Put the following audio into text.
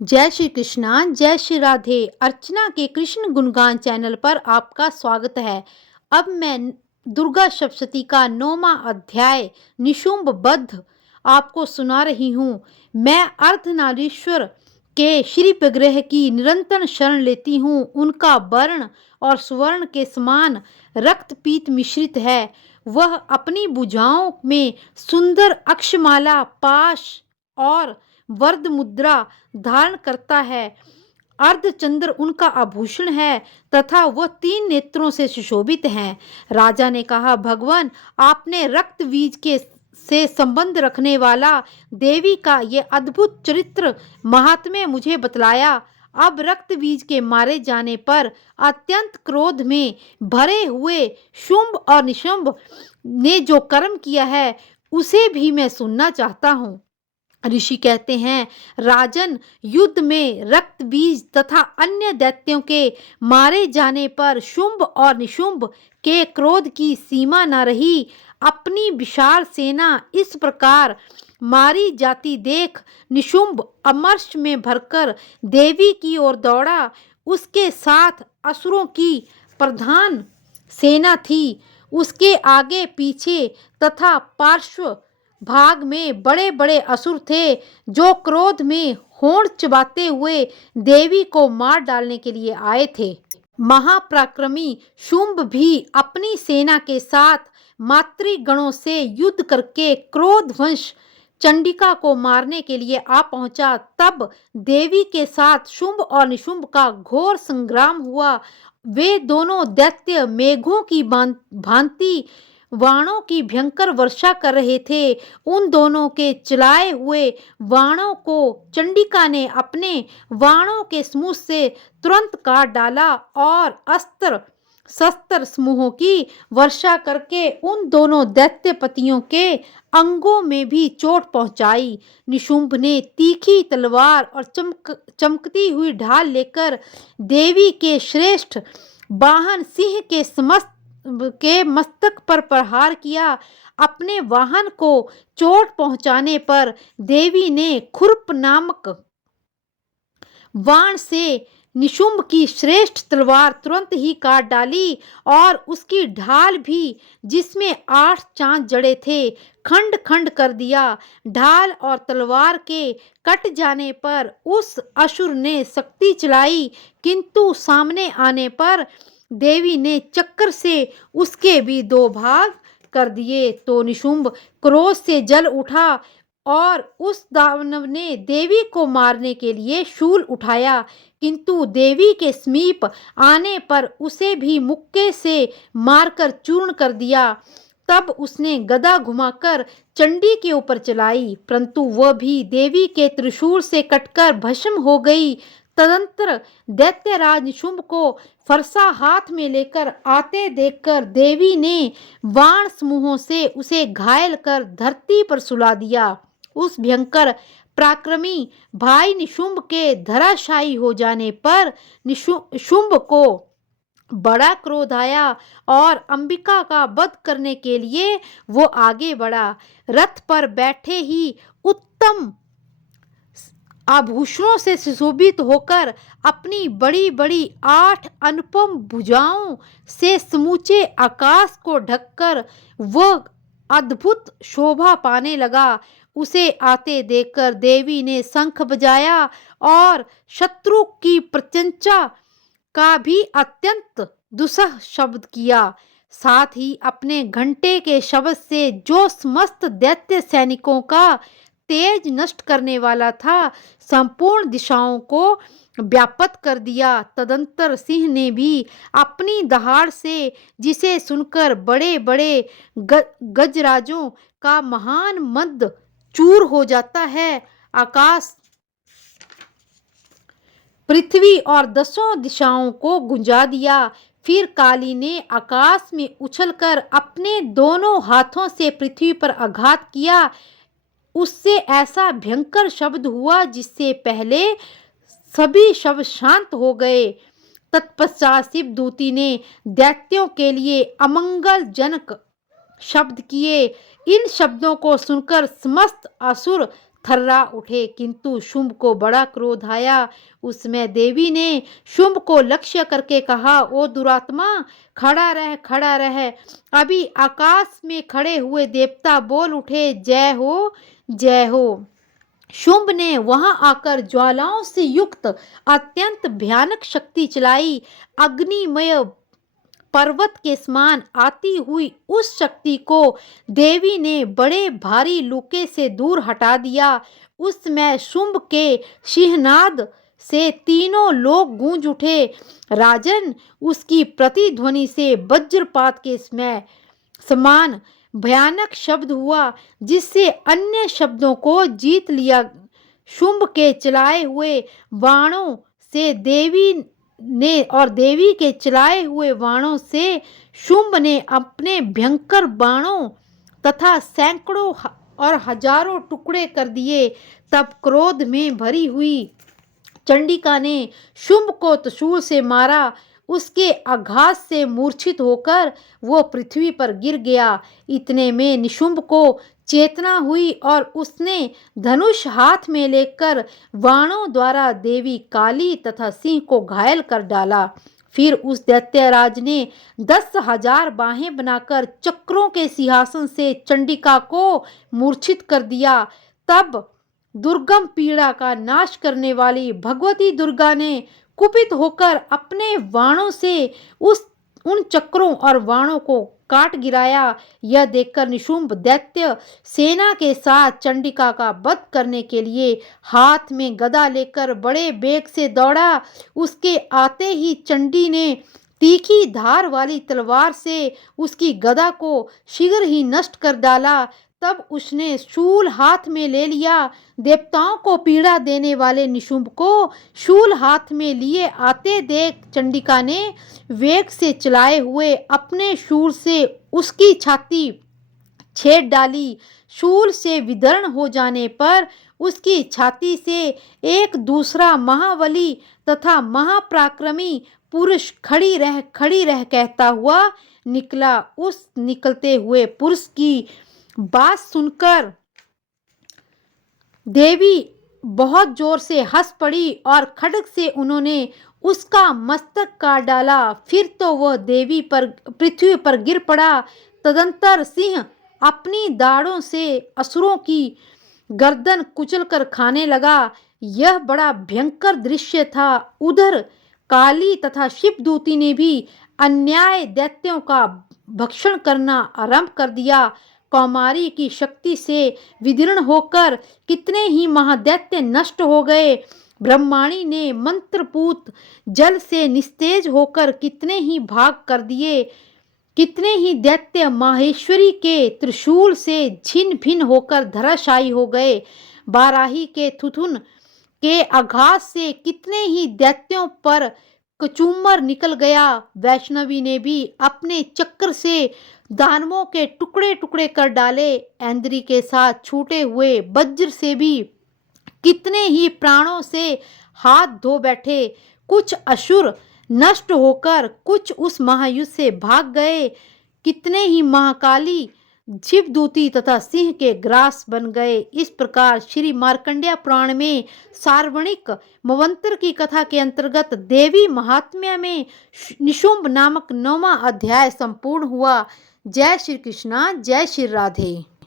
जय श्री कृष्णा, जय श्री राधे। अर्चना के कृष्ण गुणगान चैनल पर आपका स्वागत है। अब मैं दुर्गा सप्तशती का 9वां अध्याय निशुंभ वध आपको सुना रही हूँ। मैं अर्धनारीश्वर के श्री विग्रह की निरंतर शरण लेती हूँ। उनका वर्ण और स्वर्ण के समान रक्त पीत मिश्रित है। वह अपनी भुजाओं में सुंदर अक्षमाला, पाश और वरद मुद्रा धारण करता है। अर्धचंद्र उनका आभूषण है तथा वह 3 नेत्रों से सुशोभित हैं। राजा ने कहा, भगवान, आपने रक्त बीज के से संबंध रखने वाला देवी का ये अद्भुत चरित्र महात्म्य मुझे बतलाया। अब रक्त बीज के मारे जाने पर अत्यंत क्रोध में भरे हुए शुंभ और निशुंभ ने जो कर्म किया है उसे भी मैं सुनना चाहता हूँ। ऋषि कहते हैं, राजन, युद्ध में रक्त बीज तथा अन्य दैत्यों के मारे जाने पर शुंभ और निशुंभ के क्रोध की सीमा न रही। अपनी विशाल सेना इस प्रकार मारी जाती देख निशुंभ अमर्ष में भरकर देवी की ओर दौड़ा। उसके साथ असुरों की प्रधान सेना थी। उसके आगे पीछे तथा पार्श्व भाग में बड़े बड़े असुर थे जो क्रोध में होंठ चबाते हुए देवी को मार डालने के लिए आए थे। महापराक्रमी शुंभ भी अपनी सेना के साथ मातृगणों से युद्ध करके क्रोधवश चंडिका को मारने के लिए आ पहुंचा। तब देवी के साथ शुंभ और निशुंभ का घोर संग्राम हुआ। वे दोनों दैत्य मेघों की भांति वाणों की भयंकर वर्षा कर रहे थे। उन दोनों के चलाए हुए वाणों को चंडिका ने अपने वाणों के समूह से तुरंत काट डाला और अस्त्र शस्त्र समूहों की वर्षा करके उन दोनों दैत्यपतियों के अंगों में भी चोट पहुंचाई। निशुंभ ने तीखी तलवार और चमकती हुई ढाल लेकर देवी के श्रेष्ठ वाहन सिंह के मस्तक पर प्रहार किया। अपने वाहन को चोट पहुंचाने पर देवी ने खुरप नामक बाण से निशुंभ की श्रेष्ठ तलवार तुरंत ही काट डाली और उसकी ढाल भी, जिसमें 8 चांद जड़े थे, खंड खंड कर दिया। ढाल और तलवार के कट जाने पर उस असुर ने शक्ति चलाई, किंतु सामने आने पर देवी ने चक्कर से उसके भी 2 भाग कर दिए। तो निशुंभ क्रोध से जल उठा और उस दानव ने देवी को मारने के लिए शूल उठाया, किंतु देवी के समीप आने पर उसे भी मुक्के से मारकर चूर्ण कर दिया। तब उसने गदा घुमाकर चंडी के ऊपर चलाई, परंतु वह भी देवी के त्रिशूल से कटकर भस्म हो गई। तदंतर दैत्यराज निशुंभ को फरसा हाथ में लेकर आते देखकर देवी ने बाण समूहों से उसे घायल कर धरती पर सुला दिया। उस भयंकर पराक्रमी भाई निशुंभ के धराशायी हो जाने पर शुंभ को बड़ा क्रोध आया और अंबिका का वध करने के लिए वो आगे बढ़ा। रथ पर बैठे ही उत्तम आभूषणों से सुशोभित होकर अपनी बड़ी बड़ी 8 अनुपम भुजाओं से समूचे आकाश को ढककर वह अद्भुत शोभा पाने लगा। उसे आते देखकर देवी ने शंख बजाया और शत्रु की प्रत्यंचा का भी अत्यंत दुस्सह शब्द किया। साथ ही अपने घंटे के शब्द से जो समस्त दैत्य सैनिकों का तेज नष्ट करने वाला था, संपूर्ण दिशाओं को व्याप्त कर दिया। तदंतर सिंह ने भी अपनी दहाड़ से, जिसे सुनकर बड़े बड़े गजराजों का महान मद चूर हो जाता है, आकाश, पृथ्वी और 10 दिशाओं को गुंजा दिया। फिर काली ने आकाश में उछलकर अपने दोनों हाथों से पृथ्वी पर आघात किया। उससे ऐसा भयंकर शब्द हुआ जिससे पहले सभी शब्द शांत हो गए। तत्पश्चात शिवदूती ने दैत्यों के लिए अमंगलजनक शब्द किए। इन शब्दों को सुनकर समस्त असुर थर्रा उठे, किंतु शुंभ को बड़ा क्रोध आया। उसमें देवी ने शुंभ को लक्ष्य करके कहा, ओ दुरात्मा, खड़ा रह, खड़ा रह। अभी आकाश में खड़े हुए देवता बोल उठे, जय हो, जय हो। शुंभ ने वहां आकर ज्वालाओं से युक्त अत्यंत भयानक शक्ति चलाई। अग्निमय पर्वत के समान आती हुई उस शक्ति को देवी ने बड़े भारी लुके से दूर हटा दिया। उस समय शुंभ के सिंहनाद से तीनों लोग गूंज उठे। राजन, उसकी प्रतिध्वनि से वज्रपात के समय समान भयानक शब्द हुआ, जिससे अन्य शब्दों को जीत लिया। शुंभ के चलाए हुए बाणों से देवी के चलाए हुए बाणों से शुंभ ने अपने भयंकर बाणों तथा सैकड़ों और हजारों टुकड़े कर दिए। तब क्रोध में भरी हुई चंडिका ने शुंभ को त्रिशूल से मारा। उसके आघात से मूर्छित होकर वो पृथ्वी पर गिर गया। इतने में निशुंभ को चेतना हुई और उसने धनुष हाथ में लेकर बाणों द्वारा देवी काली तथा सिंह को घायल कर डाला। फिर उस दैत्यराज ने 10,000 बाहें बनाकर चक्रों के सिंहासन से चंडिका को मूर्छित कर दिया। तब दुर्गम पीड़ा का नाश करने वाली भगवती दुर्गा ने कुपित होकर अपने बाणों से उन चक्रों और बाणों को काट गिराया। यह देखकर निशुंभ दैत्य सेना के साथ चंडिका का वध करने के लिए हाथ में गदा लेकर बड़े वेग से दौड़ा। उसके आते ही चंडी ने तीखी धार वाली तलवार से उसकी गदा को शीघ्र ही नष्ट कर डाला। तब उसने शूल हाथ में ले लिया। देवताओं को पीड़ा देने वाले निशुंभ को शूल हाथ में लिए आते देख चंडिका ने वेग से चलाए हुए अपने शूल से उसकी छाती छेद डाली। शूल से विदर्ण हो जाने पर उसकी छाती से एक दूसरा महाबली तथा महापराक्रमी पुरुष खड़ी रह कहता हुआ निकला। उस निकलते हुए पुरुष की बात सुनकर देवी बहुत जोर से हंस पड़ी और खड्ग से उन्होंने उसका मस्तक काट डाला। फिर तो वह देवी पर पृथ्वी पर गिर पड़ा। तदंतर सिंह अपनी दाढ़ों से असुरों की गर्दन कुचलकर खाने लगा। यह बड़ा भयंकर दृश्य था। उधर काली तथा शिवदूती ने भी अन्याय दैत्यों का भक्षण करना आरंभ कर दिया। कौमारी की शक्ति से विदीर्ण होकर कितने ही महादैत्य नष्ट हो गए। ब्रह्माणी ने मंत्रपूत जल से निस्तेज होकर कितने ही भाग कर दिए। कितने ही दैत्य माहेश्वरी के त्रिशूल से छिन्न भिन्न होकर धराशायी हो गए। बाराही के थुथुन के आघात से कितने ही दैत्यों पर कचूमर निकल गया। वैष्णवी ने भी अपने चक्र से दानवों के टुकड़े टुकड़े कर डाले। ऐन्द्री के साथ छूटे हुए वज्र से भी कितने ही प्राणों से हाथ धो बैठे। कुछ असुर नष्ट होकर कुछ उस महायुद्ध से भाग गए। कितने ही महाकाली शिवदूती तथा सिंह के ग्रास बन गए। इस प्रकार श्री मार्कंडेय पुराण में सार्वणिक मवंतर की कथा के अंतर्गत देवी महात्म्य में निशुंभ नामक 9वां अध्याय संपूर्ण हुआ। जय श्री कृष्णा, जय श्री राधे।